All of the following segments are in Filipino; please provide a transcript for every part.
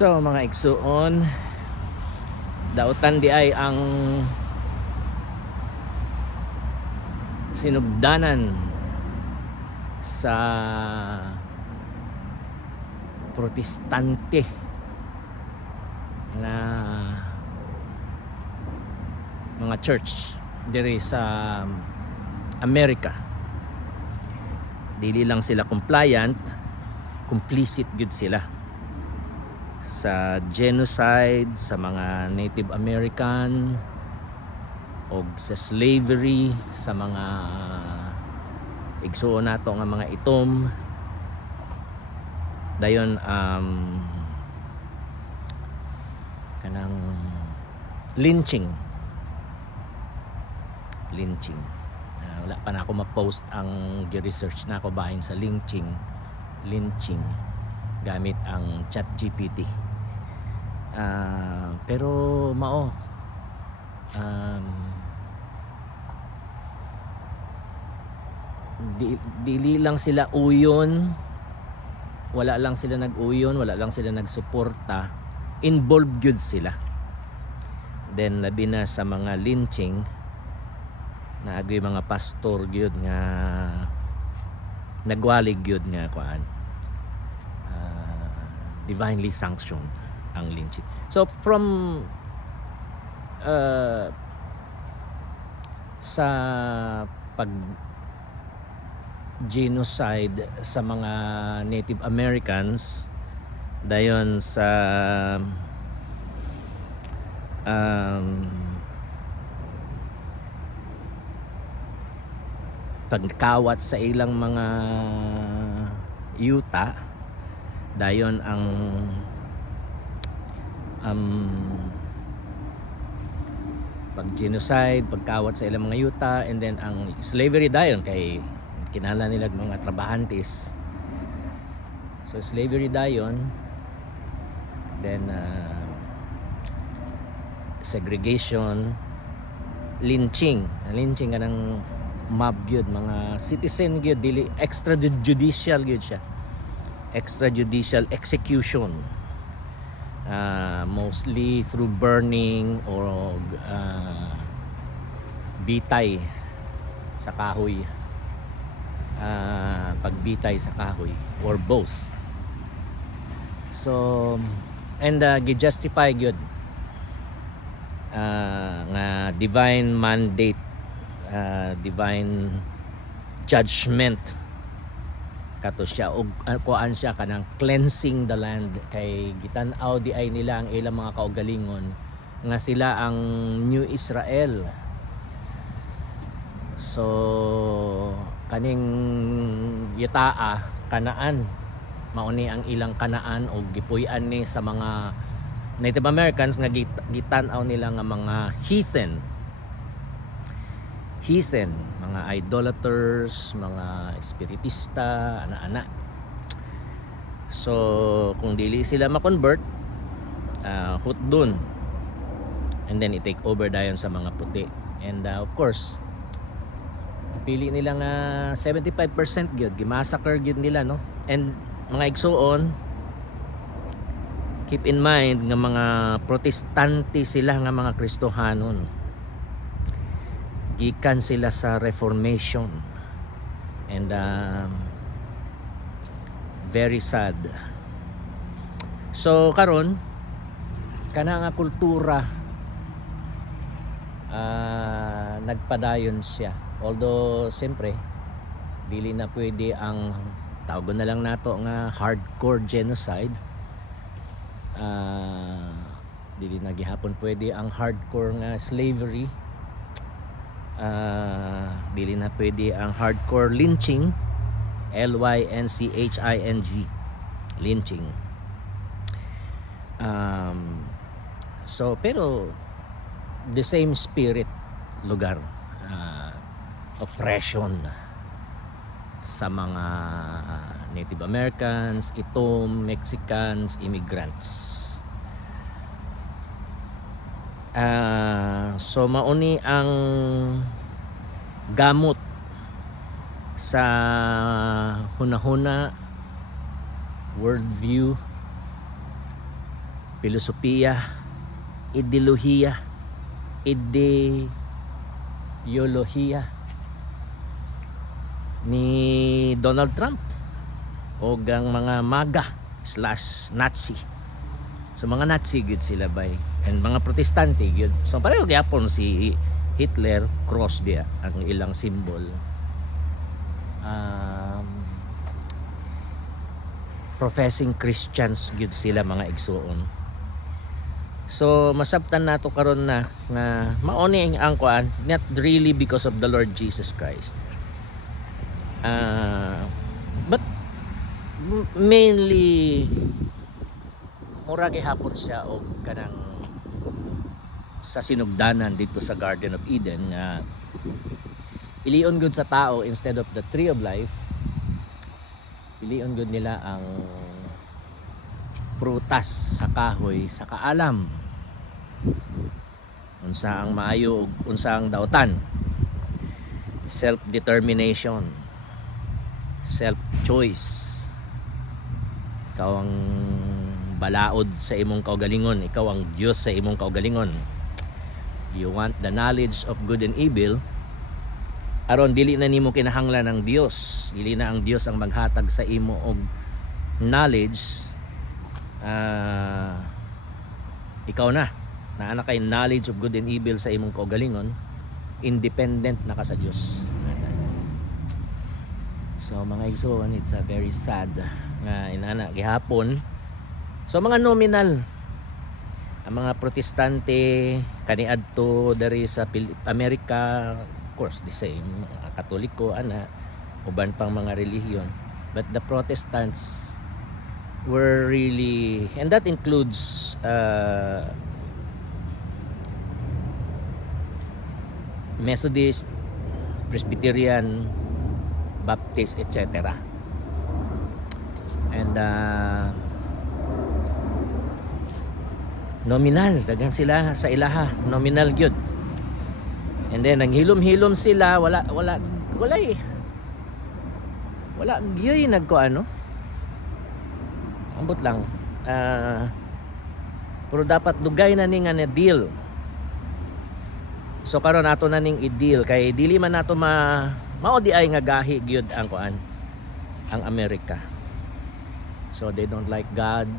So mga igsuon, dautan di ay ang sinugdanan sa protestante na mga church diri sa Amerika. Dili lang sila compliant, complicit gud sila sa genocide sa mga Native American o sa slavery sa mga igsuon nato nga mga itom. Dayon kanang lynching. Wala pa na ako ma-post ang gi-research na ako bahin sa lynching gamit ang ChatGPT. Pero mao dili lang sila uyon, wala lang sila nag-uyon, wala lang sila nagsuporta, involved gyud sila. Then labi na sa mga lynching na agi mga pastor gyud nga nagwalig gyud nga kuan, divinely sanctioned ang lynching. So from sa pag genocide sa mga Native Americans, dayon sa pagkawat sa ilang mga yuta, dayon ang pag-genocide, pagkawat sa ilang mga yuta, and then ang slavery dayon kay kinahanglan nila mga trabahantes. So slavery dayon, then segregation, lynching kanang mob gyud, mga citizen gyud, dili extrajudicial gyud siya, extrajudicial execution. Mostly through burning or bitay sa kahoy, pagbitay sa kahoy or both. So and gi-justify gyud nga divine mandate, divine judgment kato siya, og kuan siya kanang cleansing the land. Kay gitan-aw di ay nila ang ilang mga kaugalingon nga sila ang New Israel. So kaning yutaa Kanaan, mauni ang ilang Kanaan, og gipuy-an ni sa mga Native Americans nga gitan-aw nila nga mga heathen, mga idolaters, mga espiritista, ana-ana. So kung dili sila ma-convert, hutdon, and then i-take over dayon sa mga puti. And of course pili nila nga 75% gyud gi-massacre gyud nila, no? And mga igsuon, keep in mind nga mga protestante sila, nga mga Kristohanon, gikan sila sa Reformation. And very sad. So karon kana nga kultura nagpadayon siya, although siyempre dili na pwede ang tawag na lang nato nga hardcore genocide. Dili na gihapon pwede ang hardcore nga slavery. Dili na pwede ang hardcore lynching, LYNCHING, lynching. So pero the same spirit, lugar, oppression sa mga Native Americans, itom, Mexicans, immigrants. So mauni ang gamot sa hunahuna worldview filosofiya, ideolohiya, ideolohiya ni Donald Trump o ang mga MAGA / Nazi. So mga Nazi gud sila bay, and mga Protestante gud. So pareho gyapon si Hitler, cross dia ang ilang symbol. Professing Christians gud sila mga igsuon. So masabtan nato karon na nga mauni ang kuan, not really because of the Lord Jesus Christ. But mainly mura gihapon siya og kanang sa sinugdanan dito sa Garden of Eden nga pilion gud sa tao instead of the tree of life, pilion gud nila ang prutas sa kahoy sa kaalam, unsa ang maayo ug unsa ang daotan, self-determination, self-choice. Ikaw ang balaod sa imong kaugalingon, ikaw ang Dios sa imong kaugalingon. You want the knowledge of good and evil, aron dili na nimo kinahanglan ng Dios, dili na ang Dios ang maghatag sa imo og knowledge. Ikaw na naa kay knowledge of good and evil sa imong kaugalingon, independent na ka sa Dios. So mga igsoon, it's a very sad nga inana gihapon. So mga nominal ang mga Protestante kaniadto dari sa Amerika, of course the same, mga Katoliko ana uban pang mga relihiyon, but the Protestants were really, and that includes Methodist, Presbyterian, Baptist, etc. And nominal daghan sila sa ilaha, nominal gyud. And then nanghilom-hilom sila, wala gyoy nagkuano, ambot lang. Pero dapat dugay na ning nga deal. So karon ato na ning i-deal kay dili man nato mao di ay nga gahi gyud ang kuan, ang Amerika. So they don't like God.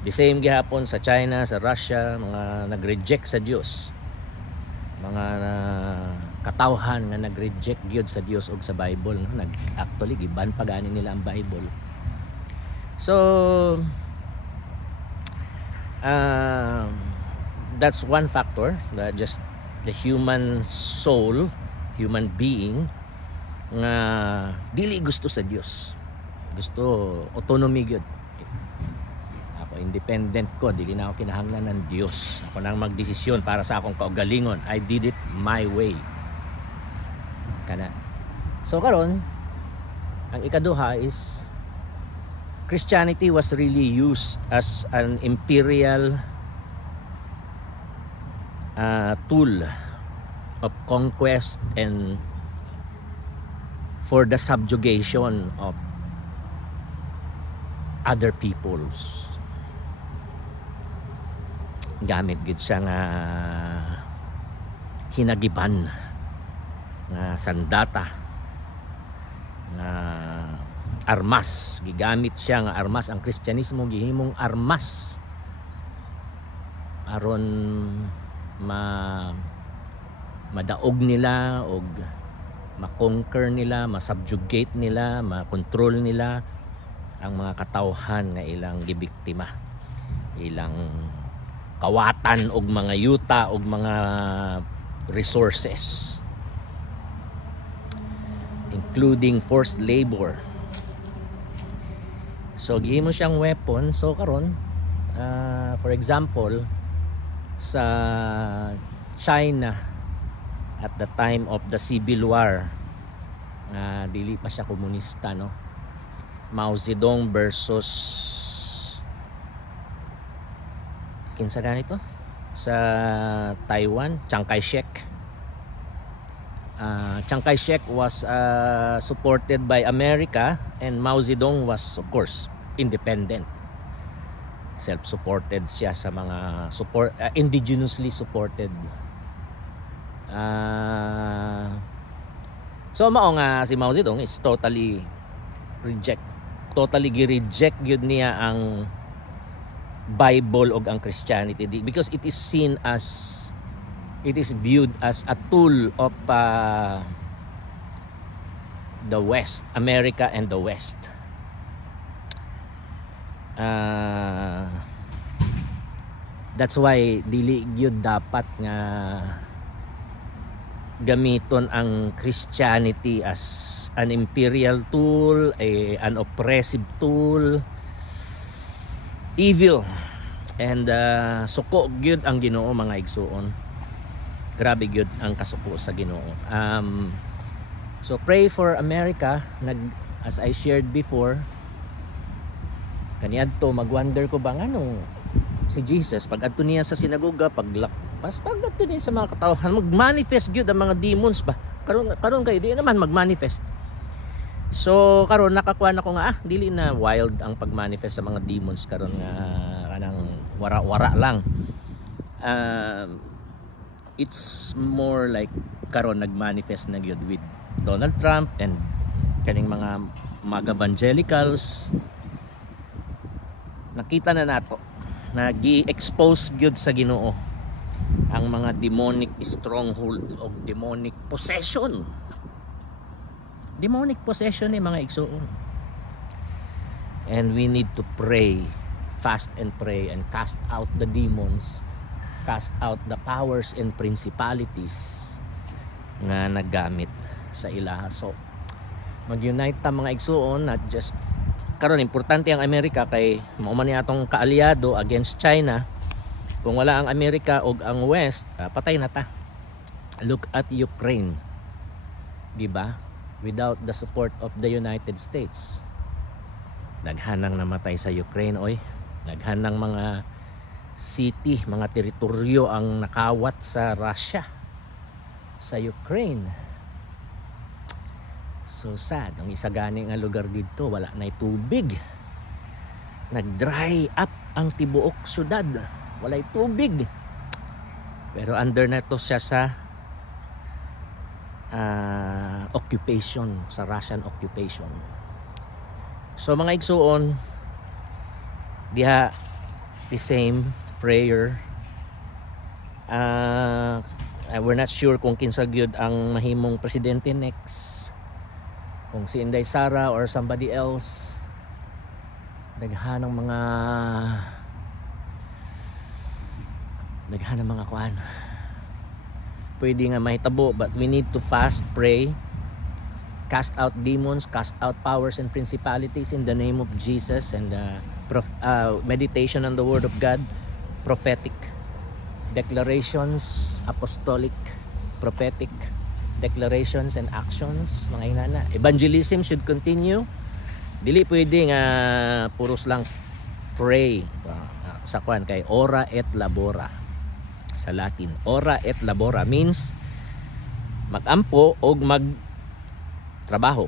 The same gihapon sa China, sa Russia, mga nag-reject sa Dios. Mga katawhan nga nag-reject gyud sa Dios ug sa Bible, no? Actually giban pa gani nila ang Bible. So that's one factor, that just the human soul, human being nga dili gusto sa Dios. Gusto autonomy gyud. Ako independent ko, dili na ako kinahanglan ng Dios. Ako nang magdesisyon para sa akong kaugalingon. I did it my way. Kana. So karon ang ikaduha is Christianity was really used as an imperial tool of conquest and for the subjugation of other peoples. Gamit gid siya nga hinagiban nga sandata nga armas, gigamit siya nga armas. Ang Kristyanismo gihimong armas aron madaog nila og ma-conquer nila, ma-subjugate nila, ma-control nila ang mga katawhan nga ilang gibiktima, ilang kawatan og mga yuta og mga resources, including forced labor. So gihimo siyang weapon. So karon for example sa China at the time of the Civil War, dili pa siya komunista, no? Mao Zedong versus kinsa ganito sa Taiwan, Chiang Kai-shek. Chiang Kai-shek was supported by America, and Mao Zedong was of course independent. self-supported siya sa mga indigenously supported. So mao nga si Mao Zedong is totally gi-reject yun niya ang Bible o ang Christianity because it is viewed as a tool of the West, America and the West. That's why dili gyud dapat nga gamiton ang Christianity as an imperial tool, an oppressive tool, evil, and suko gyud ang Ginoo mga igsuon. Grabe gyud ang kasuko sa Ginoo. So pray for America. As I shared before, kaniadto magwonder ko ba nganong si Jesus pag adto niya sa sinagoga, pag adto niya sa mga katawhan, mag-manifest gyud ang mga demons ba? Karon kayo di naman mag-manifest. So karon nakakuha na ko nga dili na wild ang pag-manifest sa mga demons karon nga kanang wara-wara lang. It's more like karon nag-manifest na gyud with Donald Trump and kaning mga evangelicals. Nakita na nato na gi-expose gyud sa Ginoo ang mga demonic stronghold o demonic possession. Demonic possession mga igsoon. And we need to pray, fast and pray, and cast out the demons, cast out the powers and principalities nga naggamit sa ilaha. So mag-unite ta mga igsoon, not just karon importante ang Amerika kay mao man ni atong kaalyado against China. Kung wala ang Amerika o ang West, patay na ta. Look at Ukraine, di ba? Without the support of the United States, naghanang namatay sa Ukraine, oy. Naghanang mga city, mga teritoryo ang nakawat sa Russia, sa Ukraine. So sad. Ang isa gani nga lugar dito, wala na'y tubig. Nag-dry up ang tibuok syudad. Walay tubig. Pero under na to siya sa occupation, sa Russian occupation. So mga igsuon, diha the same prayer. We're not sure kung kinsa gyud ang mahimong presidente next, kung si Inday Sara or somebody else. Daghanang mga kuan pwede nga mahitabo, but we need to fast, pray, cast out demons, cast out powers and principalities in the name of Jesus, and meditation on the Word of God, prophetic declarations, apostolic prophetic declarations and actions mga inana. Evangelism should continue. Dili pwede nga puros lang pray sa kuan kay ora et labora. Sa Latin, ora et labora means magampo og magtrabaho.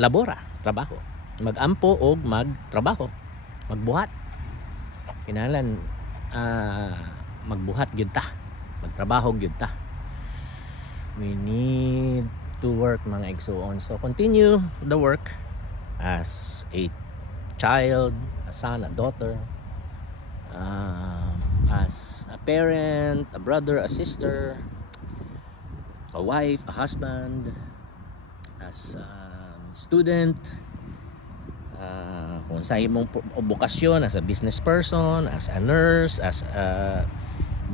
Labora, trabaho. Magampo og magtrabaho, magbuhat. Kinahanglan magbuhat gyud ta, magtrabaho gyud ta. We need to work mga igsoon. So continue the work as a child, a son, a daughter, as a parent, a brother, a sister, a wife, a husband, as a student, kung sa imong bokasyon, as a business person, as a nurse, as a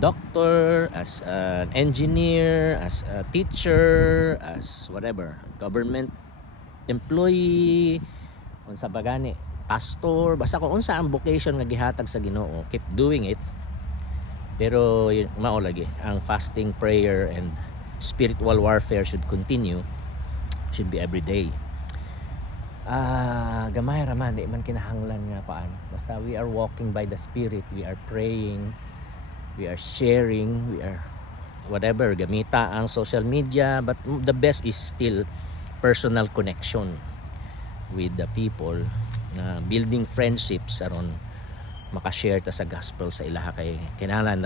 doctor, as an engineer, as a teacher, as whatever, government employee, kung sa bagani, pastor, basta kung unsa ang vocation nga gihatag sa Ginoo, keep doing it. Pero mao lagi ang fasting, prayer, and spiritual warfare should continue, should be every day. Gamay raman, di man kinahanglan nga paan. Basta we are walking by the Spirit, we are praying, we are sharing, we are whatever, gamita ang social media, but the best is still personal connection with the people, building friendships aron makashare ta sa gospel sa ilaha kay kinahanglan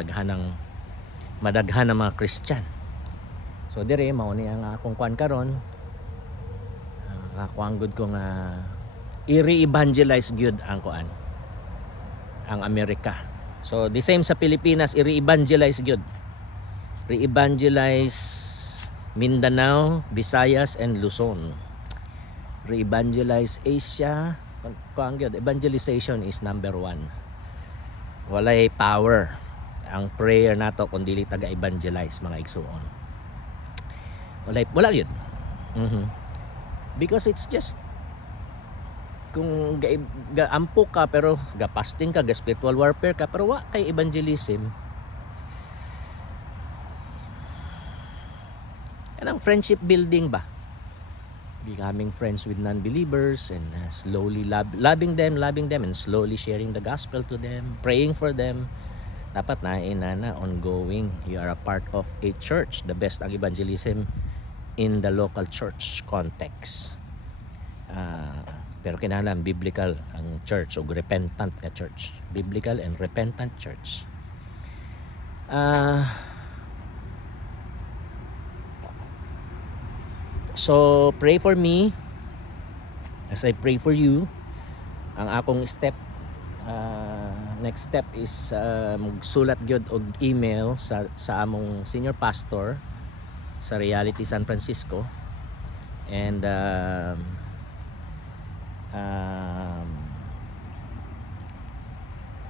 madaghan ng mga Christian. So dire mao ni ang akong kuan karon. Ako ang good ko nga i-re-evangelize gyud ang kuan ang Amerika. So the same sa Pilipinas, i-re-evangelize gyud. Re-evangelize Mindanao, Visayas and Luzon. Re-evangelize Asia. Kuan gyud, evangelization is number 1. Walay power ang prayer nato kun dili taga-evangelize mga igsoon. Wala gyud. Because it's just kung ampo ka pero ga-fasting ka, ga-spiritual warfare ka pero wa kay evangelism. Yan ang friendship building ba? Becoming friends with non-believers and slowly loving them and slowly sharing the gospel to them, praying for them. Dapat na ongoing. You are a part of a church. The best ang evangelism in the local church context. Pero kinahanglan biblical ang church o repentant na church. Biblical and repentant church. So pray for me as I pray for you. Ang akong next step is magsulat gyud og email sa among senior pastor sa Reality San Francisco and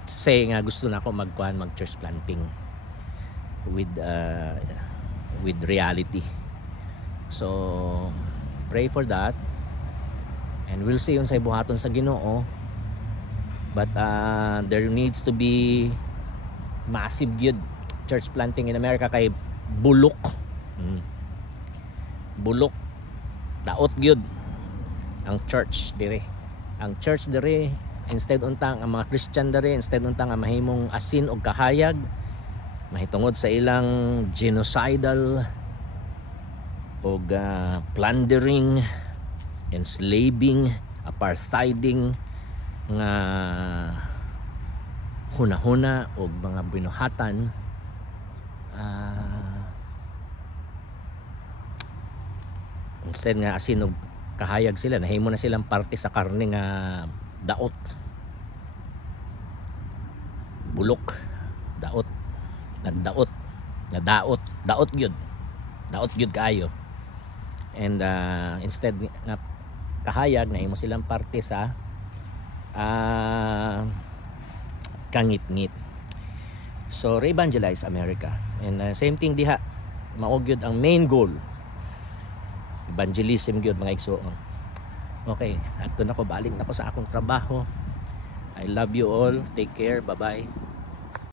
say nga gusto na ako mag church planting with Reality. So pray for that and we'll see unsay buhaton sa Ginoo. But there needs to be massive gyud church planting in America kay bulok. Bulok. Daot gyud ang church dire. Ang church dire instead untang ang mga Christian dire instead untang ang mahimong asin og kahayag mahitungod sa ilang genocidal og plundering, enslaving, apartheiding nga hunahuna og mga binuhatan instead nga asin og kahayag sila nahimo na silang parte sa karne nga daot bulok daot gyud kaayo and instead nga kahayag nahimo silang parte sa kangit-ngit. So re-evangelize America and same thing diha mao gyud ang main goal evangelism gyud mga igsoon. Okay, adto na ko balik na ko sa akong trabaho. I love you all, take care, bye bye.